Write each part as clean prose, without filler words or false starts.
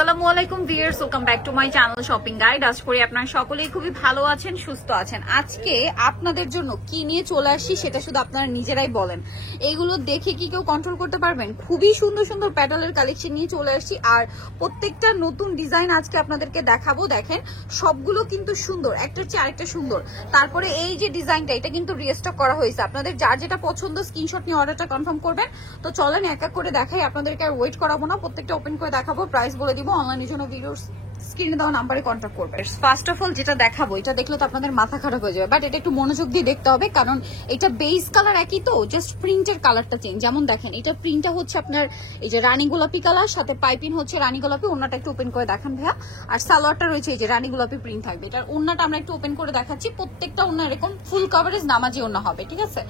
আসসালামু আলাইকুম viewers, welcome back to my channel shopping guide. আশা করি আপনারা সকলেই খুবই ভালো আছেন, সুস্থ আছেন। আজকে আপনাদের জন্য কি নিয়ে চলে আসছি সেটা শুধু আপনারা নিজেরাই বলেন। এইগুলো দেখে কি কেউ কন্ট্রোল করতে পারবেন? খুবই সুন্দর সুন্দর প্যাটার্নের কালেকশন নিয়ে চলে আসছি, আর প্রত্যেকটা নতুন ডিজাইন আজকে আপনাদেরকে দেখাবো। দেখেন সবগুলো কিন্তু সুন্দর, একটার চেয়ে আরেকটা সুন্দর। তারপরে এই যে ডিজাইনটা, এটা কিন্তু রিস্টক করা হয়েছে। আপনাদের যার যেটা পছন্দ স্ক্রিনশট নিয়ে অর্ডারটা কনফার্ম করবেন। তো চলেন এক এক করে দেখাই, আপনাদেরকে আর ওয়েট করাবো না, প্রত্যেকটা ওপেন করে দেখাবো, প্রাইস বলে দিব। অনলাইনের জন্য ভিডিওস স্ক্রিনে দেওয়া নাম্বারে কন্ট্যাক্ট করবে। ফার্স্ট অফ অল যেটা দেখাবো, এটা দেখলে তো আপনাদের মাথা খারাপ হয়ে যাবে, বাট এটা একটু মনোযোগ দিয়ে দেখতে হবে, কারণ এটা বেস কালার একই, তো জাস্ট প্রিন্টের কালারটা চেঞ্জ। যেমন দেখেন এটা প্রিন্টটা হচ্ছে আপনার এই যে রানী গোলাপি কালার, সাথে পাইপিং হচ্ছে রানী গোলাপি। ওন্নাটা একটু ওপেন করে দেখান ভাইয়া। আর সালোয়ারটা রয়েছে এই যে রানী গোলাপি প্রিন্ট থাকবে। এটার ওন্নাটা আমরা একটু ওপেন করে দেখাচ্ছি। প্রত্যেকটা ওন্না এরকম ফুল কভারেজ নামাজি ওন্না হবে, ঠিক আছে?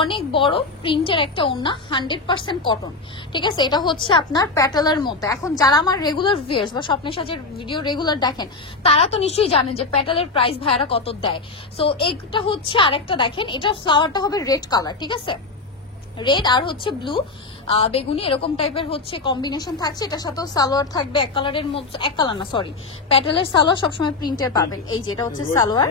অনেক বড় প্রিন্টের একটা ওন্না, 100% কটন, ঠিক আছে? এটা হচ্ছে আপনার প্যাটেলের মধ্যে। এখন যারা আমার রেগুলার ভিউয়ার্স বা স্বপ্নের সাজের ভিডিও রেগুলার দেখেন, তারা তো নিশ্চয়ই জানেন যে প্যাটেলের প্রাইস ভাইয়ারা কত দেয়। সো এইটা হচ্ছে আরেকটা, দেখেন এটার ফ্লাওয়ারটা হবে রেড কালার, ঠিক আছে? রেড আর হচ্ছে ব্লু বেগুনি এরকম টাইপের হচ্ছে কম্বিনেশন থাকছে। এটার সাথেও সালোয়ার থাকবে এক কালারের মধ্যে, এক কালার না সরি, প্যাটেলের সালোয়ার সবসময় প্রিন্টের পাবেন। এই যে এটা হচ্ছে সালোয়ার,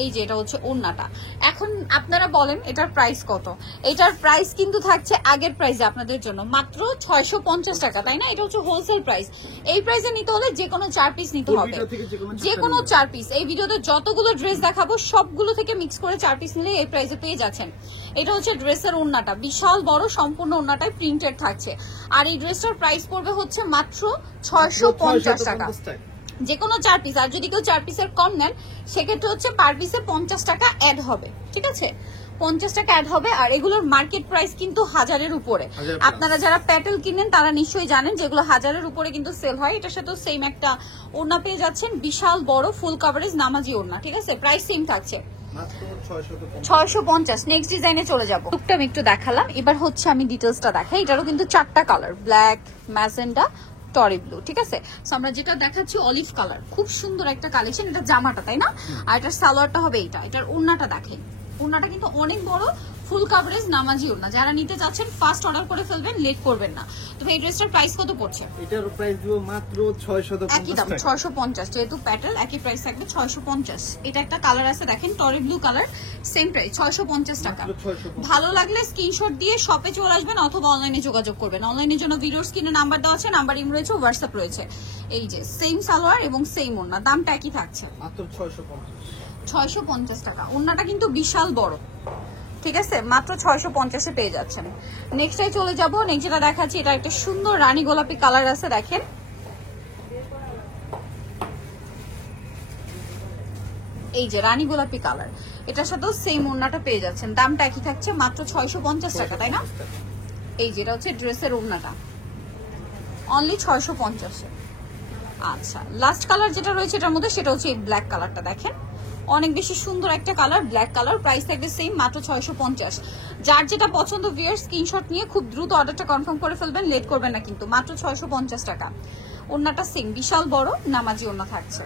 এই যে এটা হচ্ছে ওড়নাটা। এখন আপনারা বলেন এটার প্রাইস কত? এটার প্রাইস কিন্তু থাকছে আগের প্রাইসে আপনাদের জন্য মাত্র 650 টাকা, তাই না? এটা হচ্ছে হোলসেল প্রাইস। এই প্রাইসে নিতে হলে যে কোনো 4 পিস নিতে হবে, যে কোনো 4 পিস। এই ভিডিওতে যতগুলো ড্রেস দেখাবো সবগুলো থেকে মিক্স করে 4 পিস নিলে এই প্রাইসে পেয়ে যাচ্ছেন। এটা হচ্ছে ড্রেসের ওড়নাটা, বিশাল বড়, সম্পূর্ণ ওড়নাটাই প্রিন্টেড থাকছে। আর এই ড্রেসটার প্রাইস পড়বে হচ্ছে মাত্র 650 টাকা, যে কোনো 4 পিস। আর যদি কেউ 4 পিসের কম নেন সেক্ষেত্রে হচ্ছে পার পিসে 50 টাকা অ্যাড হবে, ঠিক আছে? 50 টাকা অ্যাড হবে। আর এগুলোর মার্কেট প্রাইস কিন্তু 1000-এর উপরে। আপনারা যারা প্যাটেল কিনেন তারা নিশ্চয়ই জানেন যেগুলো 1000-এর উপরে কিন্তু সেল হয়। এটার সাথে সেম একটা ওড়না পেয়ে যাচ্ছেন, বিশাল বড় ফুল কভারেজ নামাজি ওড়না, ঠিক আছে? প্রাইস সেম থাকছে 650। নেক্সট ডিজাইনে চলে যাবো। লুকটা আমি একটু দেখালাম, এবার হচ্ছে আমি ডিটেলসটা দেখাই। এটারও কিন্তু 4টা কালার, ব্ল্যাক, ম্যাজেন্ডা, টরি ব্লু, ঠিক আছে? সো আমরা যেটা দেখাচ্ছি অলিভ কালার, খুব সুন্দর একটা কালেকশন। এটা জামাটা, তাই না? আর এটার সালোয়ারটা হবে এইটা। এটার ওড়নাটা দেখেন, ওড়নাটা কিন্তু অনেক বড়, ফুল কভারেজ নামাজি ওড়না। যারা নিতে চাচ্ছেন ফার্স্ট অর্ডার করে ফেলবেন, লেট করবেন না। তো এই ড্রেসটার প্রাইস কত পড়ছে? এটার প্রাইস দিব মাত্র 650 একই দাম 650, যেহেতু প্যাটেল একই প্রাইস থাকবে 650। এটা একটা কালার আছে দেখেন, টরি ব্লু কালার, সেম প্রাইস 650 টাকা। ভালো লাগলে স্ক্রিনশট দিয়ে শপে চলে আসবেন অথবা অনলাইনে যোগাযোগ করবেন। অনলাইনের জন্য ভিডিওর স্ক্রিনে নাম্বার দেওয়া আছে, নাম্বার ইম রয়েছে, হোয়াটসঅ্যাপ রয়েছে। এই যে সেম সালোয়ার এবং সেম ওড়না, দামটা একই থাকছে মাত্র 650 টাকা। ওড়নাটা কিন্তু বিশাল বড়, ঠিক আছে? মাত্র 650-এ পেয়ে যাচ্ছেন। নেক্সটে চলে যাব। নেক্সট যেটা দেখাচ্ছি, এটা একটা সুন্দর রানী গোলাপি কালার আছে, দেখেন এই যে রানী গোলাপি কালার। এটার সাথেও সেম ওড়নাটা পেয়ে যাচ্ছেন, দামটা একই থাকছে মাত্র 650 টাকা, তাই না? এই যেটা হচ্ছে ড্রেসের ওড়নাটা, অনলি 650-এ। আচ্ছা, লাস্ট কালার যেটা রয়েছে এটার মধ্যে সেটা হচ্ছে এই ব্ল্যাক কালারটা। দেখেন অনেক বেশি সুন্দর একটা কালার, ব্ল্যাক কালার। প্রাইস থাকবে সেম মাত্র 650। যার যেটা পছন্দ ভিউয়ার স্ক্রিনশট নিয়ে খুব দ্রুত অর্ডারটা কনফার্ম করে ফেলবেন, লেট করবেন না কিন্তু। মাত্র 650 টাকা। ওড়নাটা সেম, বিশাল বড় নামাজি ওড়না থাকছে।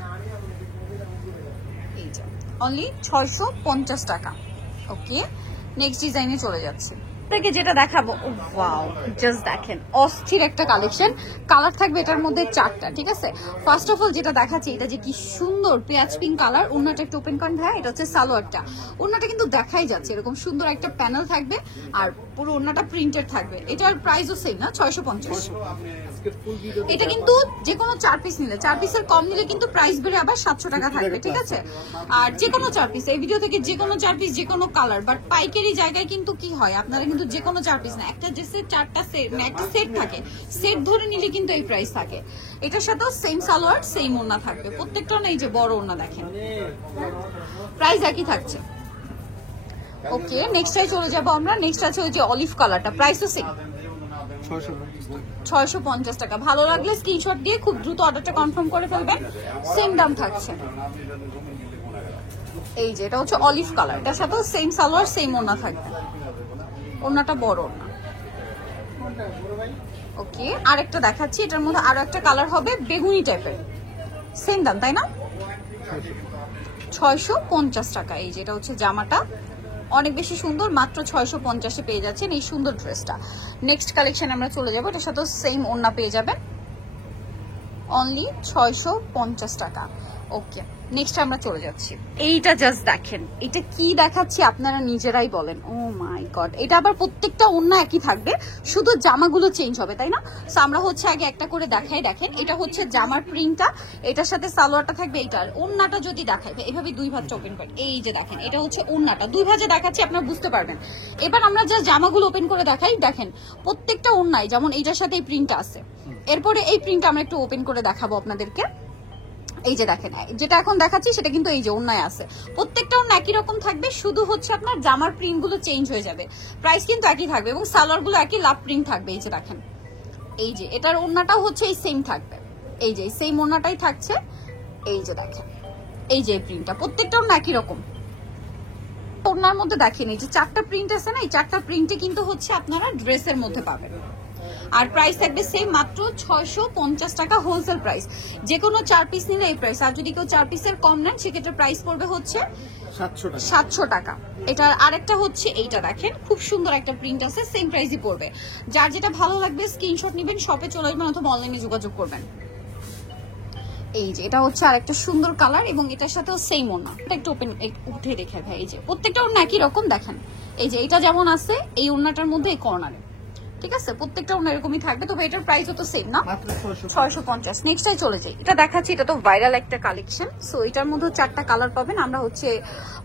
এই যে অনলি 650 টাকা। ওকে, নেক্সট ডিজাইনে চলে যাচ্ছে। থেকে যেটা দেখাবো, ওয়াও, জাস্ট দেখেন অস্থির একটা কালেকশন। কালার থাকবে এটার মধ্যে 4টা, ঠিক আছে? ফার্স্ট অফ অল যেটা দেখাচ্ছি, এটা যে কি সুন্দর পেঁয়াজ পিঙ্ক কালার। ওড়নাটা একটু ওপেন করেন ভাই। এটা হচ্ছে সালোয়ারটা। ওড়নাটা কিন্তু দেখাই যাচ্ছে এরকম সুন্দর একটা প্যানেল থাকবে, আর পুরো ওড়নাটা প্রিন্টেড থাকবে। এটার প্রাইসও সেম না, 650। এটা কিন্তু যে কোনো 4 পিস নিলে, 4 পিসের কম নিলে কিন্তু প্রাইস বেড়ে আবার 700 টাকা থাকবে, ঠিক আছে? আর যে কোনো 4 পিস, এই ভিডিও থেকে যে কোনো 4 পিস, যে কোনো কালার। বাট পাইকারি জায়গায় কিন্তু কি হয়, আপনারা কিন্তু যে কোনো 4 পিস না, একটা ড্রেসের 4টা সেট, একটা সেট থাকে, সেট ধরে নিলে কিন্তু এই প্রাইস থাকে। এটার সাথেও সেম সালোয়ার, সেম ওড়না থাকবে প্রত্যেকটা। না এই যে বড় ওড়না দেখেন, প্রাইস একই থাকছে। ওকে, নেক্সটটাই চলে যাবো আমরা। নেক্সট আছে ওই যে অলিভ কালারটা, প্রাইসও সেম 650 টাকা। ভালো লাগলে স্ক্রিনশট দিয়ে খুব দ্রুত অর্ডারটা কনফার্ম করে ফেলবেন, সেম দাম থাকছে। এই যে এটা হচ্ছে অলিভ কালার, এটার সাথে সেম সালোয়ার, সেম ওড়না থাকবে। ওড়নাটা বড় ওড়না। ওকে, আরেকটা দেখাচ্ছি, এটার মধ্যে আরো একটা কালার হবে বেগুনি টাইপের, সেম দাম, তাই না? 650 টাকা। এই যে এটা হচ্ছে জামাটা, অনেক বেশি সুন্দর, মাত্র 650-এ পেয়ে যাচ্ছেন এই সুন্দর ড্রেসটা। নেক্সট কালেকশন আমরা চলে যাবো, এটার সাথে সেম ওড়না পেয়ে যাবেন, অনলি 650 টাকা। ওকে, নেক্সট আমরা চলে যাচ্ছি। এইটা জাস্ট দেখেন, এটা কি দেখাচ্ছি আপনারা নিজেরাই বলেন। ও মাই গড, এটা আবার প্রত্যেকটা ওড়না একই থাকবে, শুধু জামাগুলো চেঞ্জ হবে, তাই না? সো আমরা হচ্ছে আগে একটা করে দেখাই। দেখেন, এটা হচ্ছে জামার প্রিন্টটা, এটার সাথে সালোয়ারটা থাকবে এইটার। ওড়নাটা যদি দেখাই এভাবে দুই ভাঁজটা ওপেন করে, এই যে দেখেন এটা হচ্ছে ওড়নাটা, দুই ভাঁজে দেখাচ্ছি আপনারা বুঝতে পারবেন। এবার আমরা যা জামাগুলো ওপেন করে দেখাই, দেখেন প্রত্যেকটা ওড়নায় যেমন এইটার সাথে এই প্রিন্টটা আছে। এরপরে এই প্রিন্টটা আমরা একটু ওপেন করে দেখাবো আপনাদেরকে। এই যে দেখেন, যেটা এখন দেখাচ্ছি সেটা কিন্তু এই যে ওড়নায় আছে, প্রত্যেকটা ওড়না একই রকম থাকবে, শুধু হচ্ছে আপনার জামার প্রিন্ট গুলো চেঞ্জ হয়ে যাবে, প্রাইস কিন্তু একই থাকবে এবং সালোয়ার গুলো একই লাভ প্রিন্ট থাকবে। এই যে দেখেন, এই যে এটার ওড়নাটাও হচ্ছে এই সেম থাকবে, এই যে সেম ওড়নাটাই থাকছে। এই যে দেখেন, এই যে প্রিন্টটা প্রত্যেকটা ওড়না একই রকম। ওড়নার মধ্যে দেখেন এই যে 4টা প্রিন্ট আছে না, এই 4টা প্রিন্টে কিন্তু হচ্ছে আপনারা ড্রেসের মধ্যে পাবেন। আর প্রাইস থাকবে সেম, মাত্র 650 টাকা হোলসেল প্রাইস। যে কোনো 4 পিস নিলে এই প্রাইস, আর যদি কেউ 4 পিসের কম নেন সেক্ষেত্রে প্রাইস পড়বে হচ্ছে 700 টাকা। এটার আরেকটা হচ্ছে এইটা দেখেন, খুব সুন্দর একটা প্রিন্ট আছে, সেম প্রাইসই পড়বে। যার যেটা ভালো লাগবে স্ক্রিনশট নেবেন, শপে চলে আসবেন অথবা অনলাইনে যোগাযোগ করবেন। এই যে এটা হচ্ছে আরেকটা সুন্দর কালার এবং এটার সাথেও সেম ওড়না। এটা একটু ওপেন উঠে দেখে ভাই, এই যে প্রত্যেকটা ওড়না একই রকম দেখেন। এই যে এটা যেমন আছে এই ওড়নাটার মধ্যে এই কর্নারে, ঠিক আছে, প্রত্যেকটা ওড়না এরকমই থাকবে। তবে এটার প্রাইসও তো সেম না, 650। নেক্সটটাই চলে যাই, এটা দেখাচ্ছি, এটা তো ভাইরাল একটা কালেকশন। সো এটার মধ্যে 4টা কালার পাবেন। আমরা হচ্ছে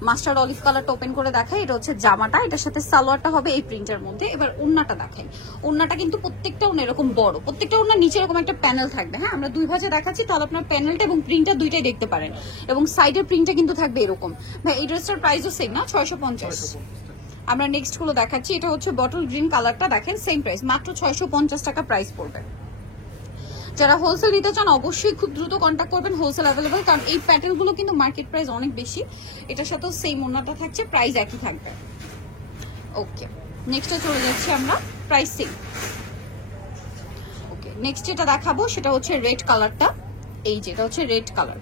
মাস্টার্ড অলিভ কালারটা ওপেন করে দেখাই। এটা হচ্ছে জামাটা, এটার সাথে সালোয়ারটা হবে এই প্রিন্টের মধ্যে। এবার ওড়নাটা দেখাই, ওড়নাটা কিন্তু প্রত্যেকটা ওড়না এরকম বড়, প্রত্যেকটা ওড়নার নিচে এরকম একটা প্যানেল থাকবে। হ্যাঁ, আমরা দুই ভাঁজে দেখাচ্ছি, তাহলে আপনার প্যানেলটা এবং প্রিন্টটা দুইটাই দেখতে পারেন, এবং সাইডের প্রিন্টটা কিন্তু থাকবে এরকম। ভাই এই ড্রেসটার প্রাইসও সেম না, 650। আমরা নেক্সট গুলো দেখাচ্ছি, এটা হচ্ছে বটল গ্রিন কালারটা, দেখেন সেম প্রাইস, মাত্র 650 টাকা প্রাইস পড়বে। যারা হোলসেল নিতে চান অবশ্যই খুব দ্রুত কন্ট্যাক্ট করবেন, হোলসেল অ্যাভেলেবল, কারণ এই প্যাটার্ন গুলো কিন্তু মার্কেট প্রাইস অনেক বেশি। এটার সাথেও সেম ওড়নাটা থাকছে, প্রাইস একই থাকবে। ওকে, নেক্সটে চলে যাচ্ছি আমরা, প্রাইস সেম। ওকে, নেক্সট যেটা দেখাবো সেটা হচ্ছে রেড কালারটা। এই যে এটা হচ্ছে রেড কালার,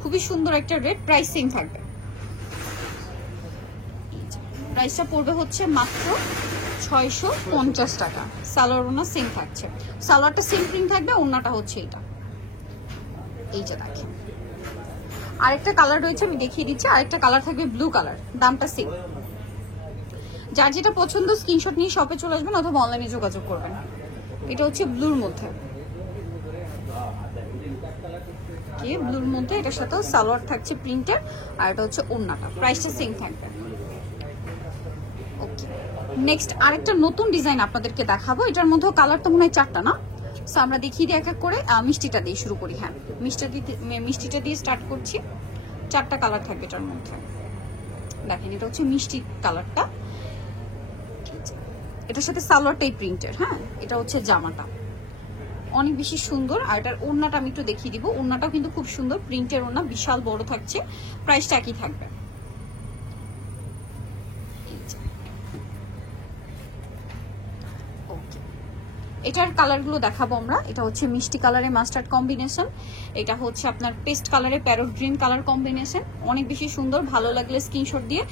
খুবই সুন্দর একটা রেড, প্রাইস সেম থাকবে। প্রাইসটা পড়বে হচ্ছে মাত্র 650 টাকা। সালোয়ার ওড়না সেম থাকছে, সালোয়ারটা সেম প্রিন্ট থাকবে, ওড়নাটা হচ্ছে এটা। এই যে দেখেন আরেকটা কালার রয়েছে, আমি দেখিয়ে দিচ্ছি, আরেকটা কালার থাকবে ব্লু কালার, দামটা সেম। যার যেটা পছন্দ স্ক্রিনশট নিয়ে শপে চলে আসবেন অথবা অনলাইনে যোগাযোগ করবেন। এটা হচ্ছে ব্লুর মধ্যে, ব্লুর মধ্যে এটার সাথেও সালোয়ার থাকছে প্রিন্টের, আর এটা হচ্ছে ওড়নাটা, প্রাইসটা সেম থাকবে। ওকে, নেক্সট আরেকটা নতুন ডিজাইন আপনাদেরকে দেখাবো। এটার মধ্যে কালার তো মনে হয় 4টা না, সো আমরা দেখিয়ে দিই এক এক করে। মিষ্টিটা দিয়ে শুরু করি। হ্যাঁ, মিষ্টিটা দিয়ে স্টার্ট করছি। 4টা কালার থাকবে এটার মধ্যে। দেখেন এটা হচ্ছে মিষ্টি কালারটা, এটার সাথে সালোয়ারটাই প্রিন্টের। হ্যাঁ, এটা হচ্ছে জামাটা, অনেক বেশি সুন্দর। আর এটার ওড়নাটা আমি একটু দেখিয়ে দিব, ওড়নাটাও কিন্তু খুব সুন্দর, প্রিন্টের ওড়না, বিশাল বড় থাকছে, প্রাইসটা একই থাকবে। এটার কালারগুলো দেখাবো আমরা। এটা হচ্ছে মিষ্টি কালারে মাস্টার্ড কম্বিনেশন, এটা হচ্ছে আপনার পেস্ট কালারে প্যারট গ্রিন কালার কম্বিনেশন, অনেক বেশি সুন্দর। ভালো লাগলে স্ক্রিনশট দিয়ে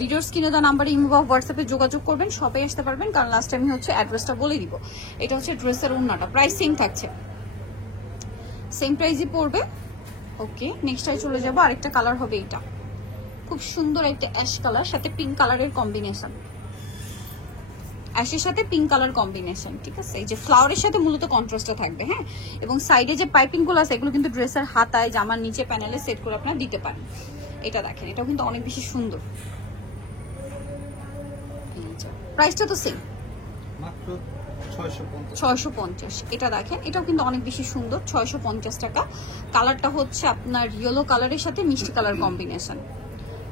ভিডিওর স্ক্রিনে দেওয়া নাম্বারে ইমো বা হোয়াটসঅ্যাপে যোগাযোগ করবেন, শপে আসতে পারবেন, কারণ লাস্ট আমি হচ্ছে অ্যাড্রেসটা বলে দিব। এটা হচ্ছে ড্রেসের ওড়নাটা, প্রাইস সেম থাকছে, সেম প্রাইসই পড়বে। ওকে, নেক্সটটায় চলে যাবো। আরেকটা কালার হবে এটা, খুব সুন্দর একটা অ্যাশ কালার, সাথে পিঙ্ক কালারের কম্বিনেশন, অ্যাশের সাথে পিঙ্ক কালার কম্বিনেশন, ঠিক আছে। এই যে ফ্লাওয়ারের সাথে মূলত কন্ট্রাস্টটা থাকবে। হ্যাঁ, এবং সাইডে যে পাইপিং গুলো আছে এগুলো কিন্তু ড্রেসের হাতায়, জামার নিচে প্যানেলে সেট করে আপনারা দিতে পারেন। এটা দেখেন, এটাও কিন্তু অনেক বেশি সুন্দর। প্রাইসটা তো সেম, মাত্র 650। এটা দেখেন, এটাও কিন্তু অনেক বেশি সুন্দর, 650 টাকা। কালারটা হচ্ছে আপনার ইয়েলো কালারের সাথে মিষ্টি কালার কম্বিনেশন।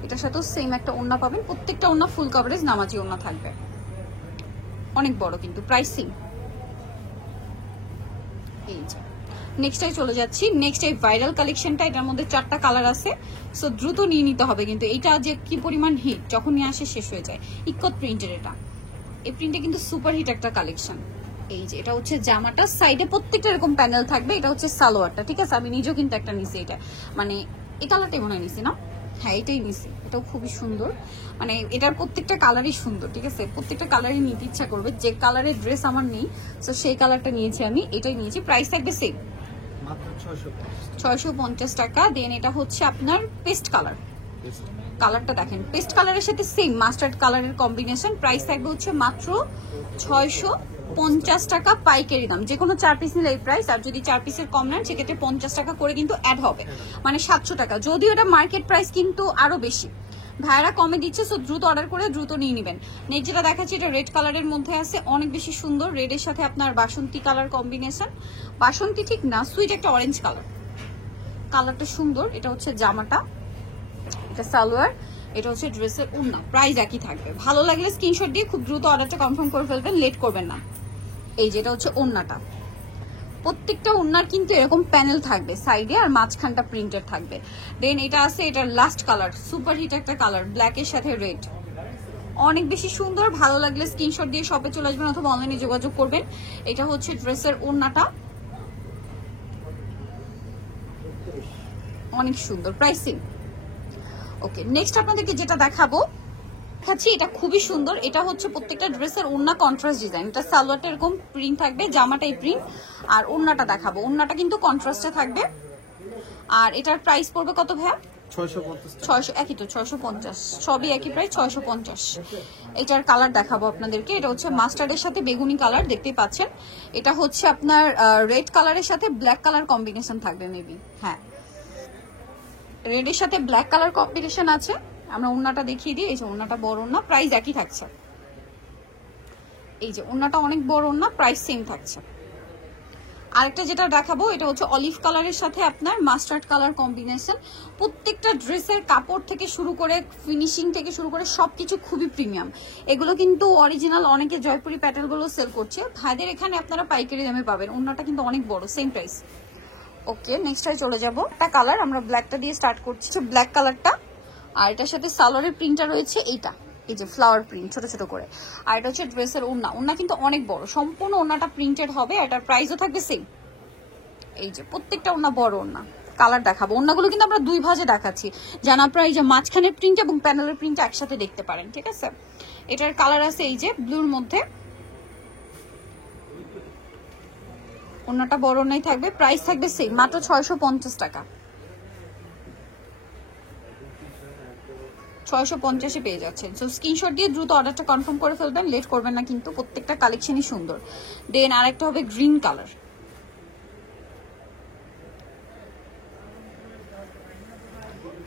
এটার সাথেও সেম একটা ওড়না পাবেন, প্রত্যেকটা ওড়না ফুল কভারেজ নামাজি ওড়না থাকবে, অনেক বড় কিন্তু, প্রাইসিং। এই যে নেক্সটটাই চলে যাচ্ছি। নেক্সট এই ভাইরাল কালেকশনটা, এটার মধ্যে 4টা কালার আছে, সো দ্রুত নিয়ে নিতে হবে কিন্তু। এইটা যে কি পরিমাণ হিট, যখন নিয়ে আসে শেষ হয়ে যায়। ইকত প্রিন্টের এটা, এই প্রিন্টে কিন্তু সুপার হিট একটা কালেকশন। এই যে এটা হচ্ছে জামাটা, সাইডে প্রত্যেকটা এরকম প্যানেল থাকবে। এটা হচ্ছে সালোয়ারটা, ঠিক আছে। আমি নিজেও কিন্তু একটা নিছি, এটা মানে এই কালারটাই মনে হয় নিছি না, হ্যাঁ এটাই নিছি। এটা এটাও খুবই সুন্দর, মানে এটার প্রত্যেকটা কালারই সুন্দর, ঠিক আছে, প্রত্যেকটা কালারই নিতে ইচ্ছা করবে। যে কালারের ড্রেস আমার নেই তো সেই কালারটা নিয়েছি আমি, এটাই নিয়েছি। প্রাইস থাকবে সেম, মাত্র 650 টাকা। দেন এটা হচ্ছে আপনার পেস্ট কালার, কালারটা দেখেন পেস্ট কালারের সাথে সেম মাস্টার্ড কালারের কম্বিনেশন। প্রাইস থাকবে হচ্ছে মাত্র 650 টাকা পাইকারি দাম। যে কোনো 4 পিস নিলে এই প্রাইস, আর যদি 4 পিসের কম নেন সেক্ষেত্রে 50 টাকা করে কিন্তু অ্যাড হবে, মানে 700 টাকা। যদিও এটা মার্কেট প্রাইস কিন্তু আরো বেশি, ভাইরা কমে দিচ্ছে, সো দ্রুত অর্ডার করে দ্রুত নিয়ে নেবেন। নেক্সট যেটা দেখাচ্ছি এটা রেড কালারের মধ্যে আছে, অনেক বেশি সুন্দর। রেডের সাথে আপনার বাসন্তী কালার কম্বিনেশন, বাসন্তী ঠিক না, সুইট একটা অরেঞ্জ কালার, কালারটা সুন্দর। এটা হচ্ছে জামাটা, এটা সালোয়ার, এটা হচ্ছে ড্রেসের ওড়না। প্রাইস একই থাকবে। ভালো লাগলে স্ক্রিনশট দিয়ে খুব দ্রুত অর্ডারটা কনফার্ম করে ফেলবেন, লেট করবেন না। এই যে এটা হচ্ছে ওড়নাটা, প্রত্যেকটা ওড়নার কিন্তু এরকম প্যানেল থাকবে সাইডে, আর মাঝখানটা প্রিন্টেড থাকবে। দেন এটা আছে, এটার লাস্ট কালার, সুপার হিট একটা কালার, ব্ল্যাকের সাথে রেড, অনেক বেশি সুন্দর। ভালো লাগলে স্ক্রিনশট দিয়ে শপে চলে আসবেন অথবা অনলাইনে যোগাযোগ করবেন। এটা হচ্ছে ড্রেসের ওড়নাটা, অনেক সুন্দর, প্রাইসিং ওকে। নেক্সট আপনাদেরকে যেটা দেখাবো এটা খুবই সুন্দর। এটা হচ্ছে প্রত্যেকটা ড্রেসের ওড়না কন্ট্রাস্ট ডিজাইন। এটা সালোয়ারটা এরকম প্রিন্ট থাকবে, জামাটাই প্রিন্ট, আর ওড়নাটা দেখাবো, ওড়নাটা কিন্তু কন্ট্রাস্টে থাকবে। আর এটার প্রাইস পড়বে কত ভাইয়া? 600, একই তো 650, সবই একই প্রাইস 650। এটার কালার দেখাবো আপনাদেরকে, এটা হচ্ছে মাস্টার্ডের সাথে বেগুনি কালার, দেখতেই পাচ্ছেন। এটা হচ্ছে আপনার রেড কালারের সাথে ব্ল্যাক কালার কম্বিনেশন থাকবে মেবি, হ্যাঁ রেডের সাথে ব্ল্যাক কালার কম্বিনেশন আছে। আমরা ওড়নাটা দেখিয়ে দিই, এই যে ওড়নাটা বড় ওড়না, প্রাইস একই থাকছে। এই যে ওড়নাটা অনেক বড় ওড়না, প্রাইস সেম থাকছে। আরেকটা যেটা দেখাবো এটা হচ্ছে অলিভ কালারের সাথে আপনার মাস্টার্ড কালার কম্বিনেশন। প্রত্যেকটা ড্রেসের কাপড় থেকে শুরু করে ফিনিশিং থেকে শুরু করে সবকিছু খুবই প্রিমিয়াম। এগুলো কিন্তু অরিজিনাল, অনেকে জয়পুরি প্যাটেল গুলো সেল করছে, ভাইদের এখানে আপনারা পাইকারি দামে পাবেন। ওড়নাটা কিন্তু অনেক বড়, সেম প্রাইস। ওকে, নেক্সট চলে যাবো। একটা কালার আমরা ব্ল্যাকটা দিয়ে স্টার্ট করছি, ব্ল্যাক কালারটা, আর এটার সাথে সালোয়ারের প্রিন্টটা রয়েছে এইটা, এই যে ফ্লাওয়ার প্রিন্ট ছোট ছোট করে। আর এটা হচ্ছে ড্রেসের ওড়না, ওড়না কিন্তু অনেক বড়, সম্পূর্ণ ওড়নাটা প্রিন্টেড হবে। এটার প্রাইসও থাকবে সেম। এই যে প্রত্যেকটা ওড়না বড় ওড়না। কালার দেখাবো, ওড়নাগুলো কিন্তু আমরা দুই ভাজে দেখাচ্ছি, যেন আপনারা এই যে মাঝখানের প্রিন্ট এবং প্যানেলের প্রিন্ট একসাথে দেখতে পারেন, ঠিক আছে। এটার কালার আছে এই যে ব্লুর মধ্যে, ওড়নাটা বড় ওড়নাই থাকবে। প্রাইস থাকবে সেম, মাত্র 650 টাকা। 650 পেয়ে যাচ্ছেন। সো স্ক্রিনশট দিয়ে দ্রুত অর্ডারটা কনফার্ম করে ফেলবেন, লেট করবেন না কিন্তু, প্রত্যেকটা কালেকশনই সুন্দর। দেন আরেকটা হবে গ্রিন কালার,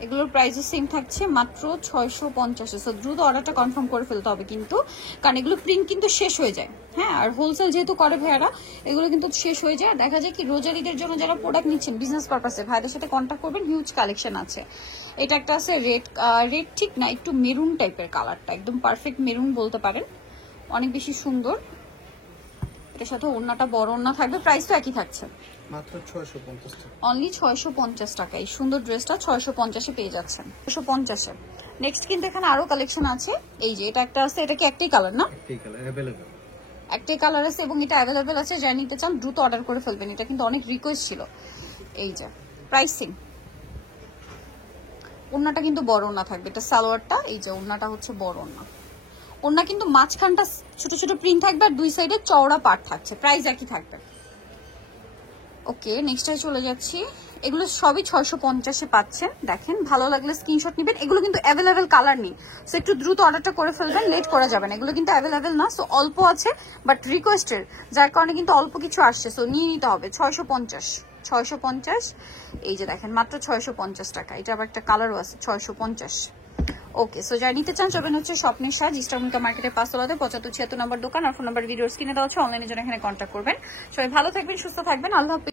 এগুলোর প্রাইসও সেম থাকছে, মাত্র 650। সো দ্রুত অর্ডারটা কনফার্ম করে ফেলতে হবে কিন্তু, কারণ এগুলো প্রিন্ট কিন্তু শেষ হয়ে যায়, হ্যাঁ। আর হোলসেল যেহেতু করে ভাইয়ারা, এগুলো কিন্তু শেষ হয়ে যায়। দেখা যায় কি রোজারিদের জন্য যারা প্রোডাক্ট নিচ্ছেন বিজনেস পারপাসে, ভাইদের সাথে কন্ট্যাক্ট করবেন, হিউজ কালেকশন আছে। এটা একটা আছে রেড, রেড ঠিক না, একটু মেরুন টাইপের কালারটা, একদম পারফেক্ট মেরুন বলতে পারেন, অনেক বেশি সুন্দর। এটার সাথে ওড়নাটা বড় ওড়না থাকবে, প্রাইস তো একই থাকছে, মাত্র 650 টাকা, অনলি 650 টাকা। এই সুন্দর ড্রেসটা 650 পেয়ে যাচ্ছেন, 650। নেক্সট কিন্তু এখানে আরো কালেকশন আছে। এই যে এটা একটা আছে, এটা কি একটাই কালার না? একটাই কালার अवेलेबल, একটাই কালার আছে এবং এটা অ্যাভেলেবেল আছে। যারা নিতে চান দ্রুত অর্ডার করে ফেলবেন, এটা কিন্তু অনেক রিকোয়েস্ট ছিল। এই যে প্রাইসিং, ওড়নাটা কিন্তু বড় ওড়না থাকবে, এটা সালোয়ারটা, এই যে ওড়নাটা হচ্ছে বড় ওড়না। ওড়না কিন্তু মাঝখানটা ছোট ছোট প্রিন্ট থাকবে আর দুই সাইডে চওড়া পাট থাকছে, প্রাইস একই থাকবে। ওকে, নেক্সটে চলে যাচ্ছি। এগুলো সবই 650 পাচ্ছেন। দেখেন, ভালো লাগলে স্ক্রিনশট নেবেন। এগুলো কিন্তু অ্যাভেলেবেল কালার নেই, সো একটু দ্রুত অর্ডারটা করে ফেলবেন, লেট করা যাবে না। এগুলো কিন্তু অ্যাভেলেবেল না, সো অল্প আছে বাট রিকোয়েস্টেড, যার কারণে কিন্তু অল্প কিছু আসছে, সো নিয়ে নিতে হবে। 650। এই যে দেখেন, মাত্র 650 টাকা। এটা আবার একটা কালারও আছে, 650। ওকে, সো যারা নিতে চান চলবেন হচ্ছে স্বপ্নের সাজ, ইস্টার্নকা মার্কেটের 5 তলাতে 7576 নম্বর দোকান, আর ফোন নাম্বার ভিডিওর স্ক্রিনে দেওয়া হচ্ছে। অনলাইনে জন্য এখানে কন্ট্যাক্ট করবেন। সবাই ভালো থাকবেন, সুস্থ থাকবেন, আল্লাহ হাফেজ।